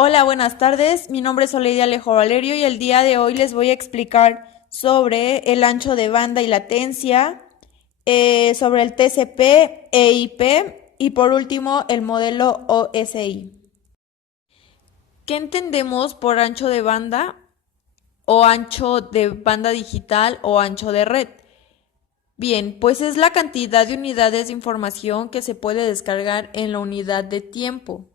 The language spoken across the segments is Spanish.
Hola, buenas tardes. Mi nombre es Oleidia Alejo Valerio y el día de hoy les voy a explicar sobre el ancho de banda y latencia, sobre el TCP, EIP y por último el modelo OSI. ¿Qué entendemos por ancho de banda o ancho de banda digital o ancho de red? Bien, pues es la cantidad de unidades de información que se puede descargar en la unidad de tiempo.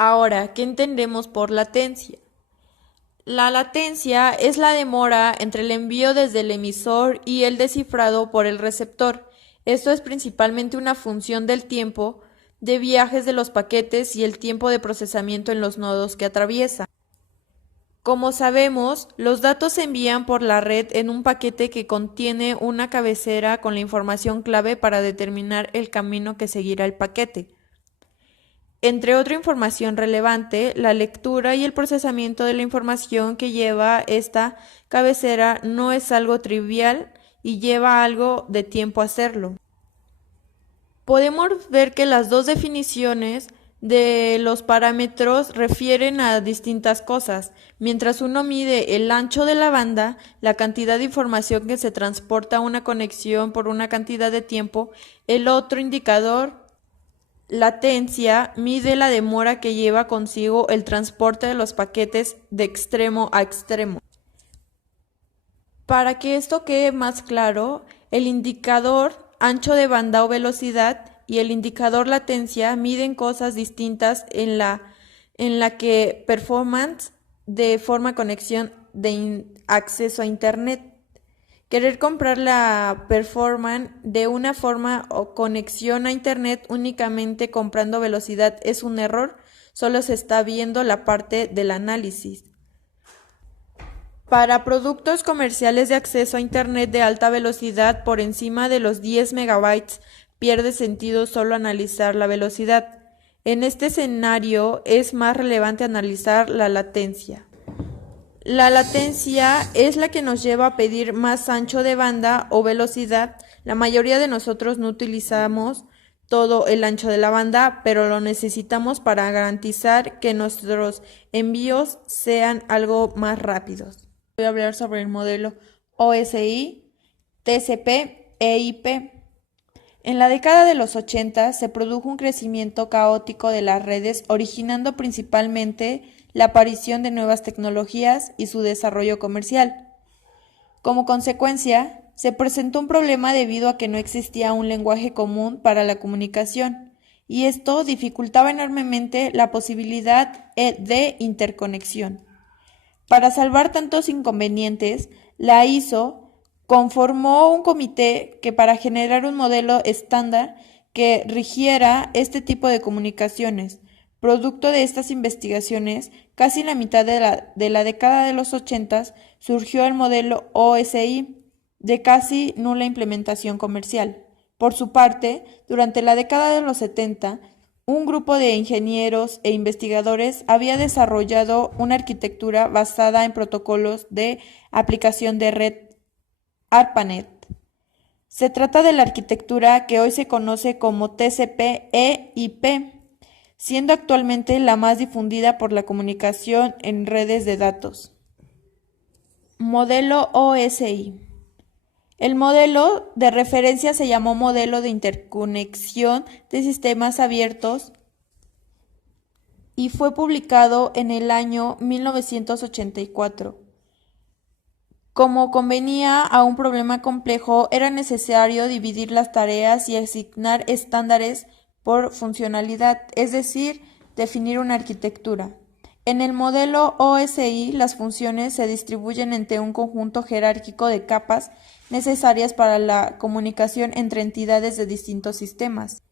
Ahora, ¿qué entendemos por latencia? La latencia es la demora entre el envío desde el emisor y el descifrado por el receptor. Esto es principalmente una función del tiempo de viajes de los paquetes y el tiempo de procesamiento en los nodos que atraviesa. Como sabemos, los datos se envían por la red en un paquete que contiene una cabecera con la información clave para determinar el camino que seguirá el paquete. Entre otra información relevante, la lectura y el procesamiento de la información que lleva esta cabecera no es algo trivial y lleva algo de tiempo hacerlo. Podemos ver que las dos definiciones de los parámetros refieren a distintas cosas. Mientras uno mide el ancho de la banda, la cantidad de información que se transporta a una conexión por una cantidad de tiempo, el otro indicador latencia mide la demora que lleva consigo el transporte de los paquetes de extremo a extremo. Para que esto quede más claro, el indicador ancho de banda o velocidad y el indicador latencia miden cosas distintas en la que performance de forma conexión de acceso a Internet. Querer comprar la performance de una forma o conexión a Internet únicamente comprando velocidad es un error, solo se está viendo la parte del análisis. Para productos comerciales de acceso a Internet de alta velocidad por encima de los 10 megabytes, pierde sentido solo analizar la velocidad. En este escenario es más relevante analizar la latencia. La latencia es la que nos lleva a pedir más ancho de banda o velocidad. La mayoría de nosotros no utilizamos todo el ancho de la banda, pero lo necesitamos para garantizar que nuestros envíos sean algo más rápidos. Voy a hablar sobre el modelo OSI, TCP e IP. En la década de los 80 se produjo un crecimiento caótico de las redes, originando principalmente la aparición de nuevas tecnologías y su desarrollo comercial. Como consecuencia, se presentó un problema debido a que no existía un lenguaje común para la comunicación, y esto dificultaba enormemente la posibilidad de interconexión. Para salvar tantos inconvenientes, la ISO conformó un comité que para generar un modelo estándar que rigiera este tipo de comunicaciones. Producto de estas investigaciones, casi en la mitad de la década de los 80 surgió el modelo OSI, de casi nula implementación comercial. Por su parte, durante la década de los 70, un grupo de ingenieros e investigadores había desarrollado una arquitectura basada en protocolos de aplicación de red ARPANET. Se trata de la arquitectura que hoy se conoce como TCP/IP, siendo actualmente la más difundida por la comunicación en redes de datos. Modelo OSI. El modelo de referencia se llamó Modelo de Interconexión de Sistemas Abiertos y fue publicado en el año 1984. Como convenía a un problema complejo, era necesario dividir las tareas y asignar estándares por funcionalidad, es decir, definir una arquitectura. En el modelo OSI, las funciones se distribuyen entre un conjunto jerárquico de capas necesarias para la comunicación entre entidades de distintos sistemas.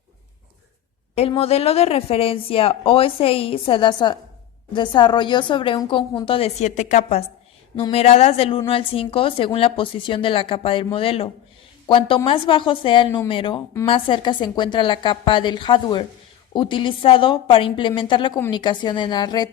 El modelo de referencia OSI se desarrolló sobre un conjunto de 7 capas, numeradas del 1 al 5 según la posición de la capa del modelo. Cuanto más bajo sea el número, más cerca se encuentra la capa del hardware, utilizado para implementar la comunicación en la red.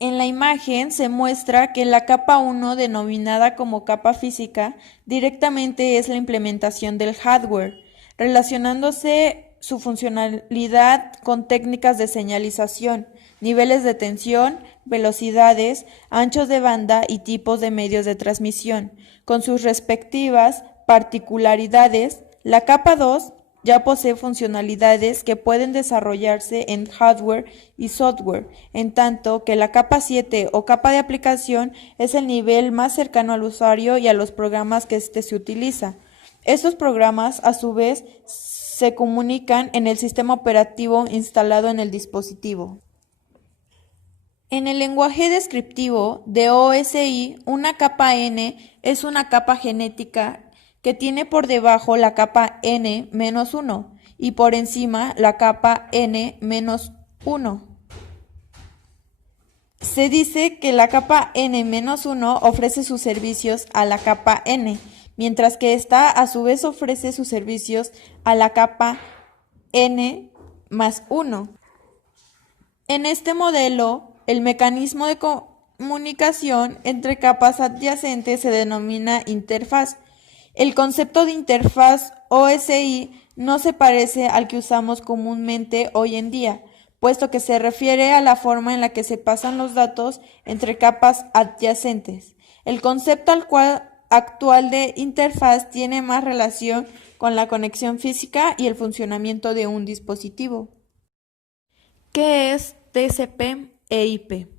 En la imagen se muestra que la capa 1, denominada como capa física, directamente es la implementación del hardware, relacionándose su funcionalidad con técnicas de señalización, niveles de tensión, velocidades, anchos de banda y tipos de medios de transmisión, con sus respectivas particularidades. La capa 2 ya posee funcionalidades que pueden desarrollarse en hardware y software, en tanto que la capa 7 o capa de aplicación es el nivel más cercano al usuario y a los programas que se utiliza. Estos programas, a su vez, se comunican en el sistema operativo instalado en el dispositivo. En el lenguaje descriptivo de OSI, una capa N es una capa genética que tiene por debajo la capa N-1 y por encima la capa N-1. Se dice que la capa N-1 ofrece sus servicios a la capa N, mientras que ésta a su vez ofrece sus servicios a la capa N+1. En este modelo, el mecanismo de comunicación entre capas adyacentes se denomina interfaz. El concepto de interfaz OSI no se parece al que usamos comúnmente hoy en día, puesto que se refiere a la forma en la que se pasan los datos entre capas adyacentes. El concepto actual de interfaz tiene más relación con la conexión física y el funcionamiento de un dispositivo. ¿Qué es TCP e IP?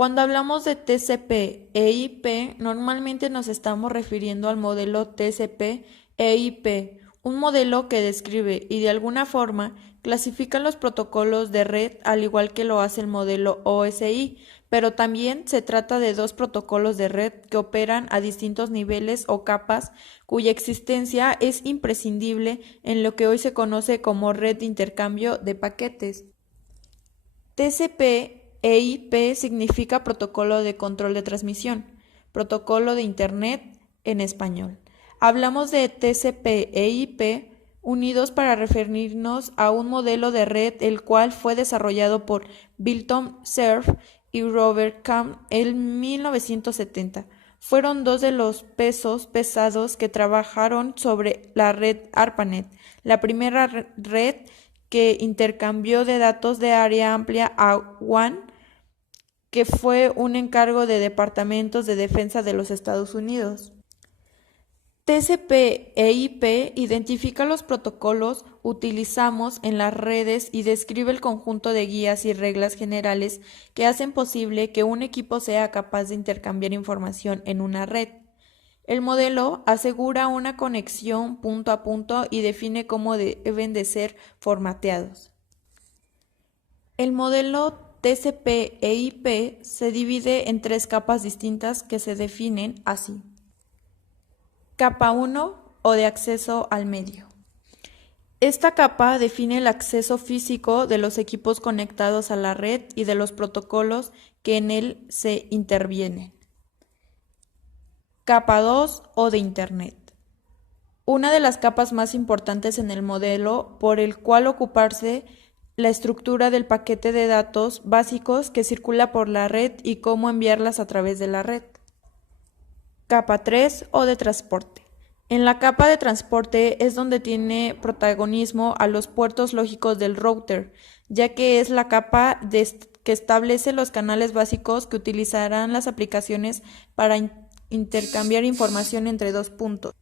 Cuando hablamos de TCP e IP, normalmente nos estamos refiriendo al modelo TCP e IP, un modelo que describe y de alguna forma clasifica los protocolos de red al igual que lo hace el modelo OSI, pero también se trata de dos protocolos de red que operan a distintos niveles o capas cuya existencia es imprescindible en lo que hoy se conoce como red de intercambio de paquetes. TCP e IP significa protocolo de control de transmisión, protocolo de Internet en español. Hablamos de TCP e IP unidos para referirnos a un modelo de red el cual fue desarrollado por Bilton Cerf y Robert Kahn en 1970. Fueron dos de los pesos pesados que trabajaron sobre la red ARPANET, la primera red que intercambió de datos de área amplia a WAN, que fue un encargo de departamentos de defensa de los Estados Unidos. TCP e IP identifica los protocolos utilizamos en las redes y describe el conjunto de guías y reglas generales que hacen posible que un equipo sea capaz de intercambiar información en una red. El modelo asegura una conexión punto a punto y define cómo deben de ser formateados. El modelo TCP e IP se divide en tres capas distintas que se definen así. Capa 1 o de acceso al medio. Esta capa define el acceso físico de los equipos conectados a la red y de los protocolos que en él se intervienen. Capa 2 o de Internet. Una de las capas más importantes en el modelo por el cual ocuparse la estructura del paquete de datos básicos que circula por la red y cómo enviarlas a través de la red. Capa 3 o de transporte. En la capa de transporte es donde tiene protagonismo a los puertos lógicos del router, ya que es la capa que establece los canales básicos que utilizarán las aplicaciones para intercambiar información entre dos puntos.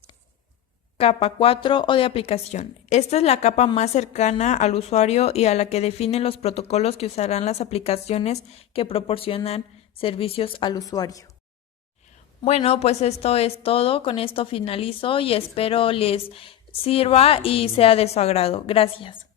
Capa 4 o de aplicación. Esta es la capa más cercana al usuario y a la que define los protocolos que usarán las aplicaciones que proporcionan servicios al usuario. Bueno, pues esto es todo. Con esto finalizo y espero les sirva y sea de su agrado. Gracias.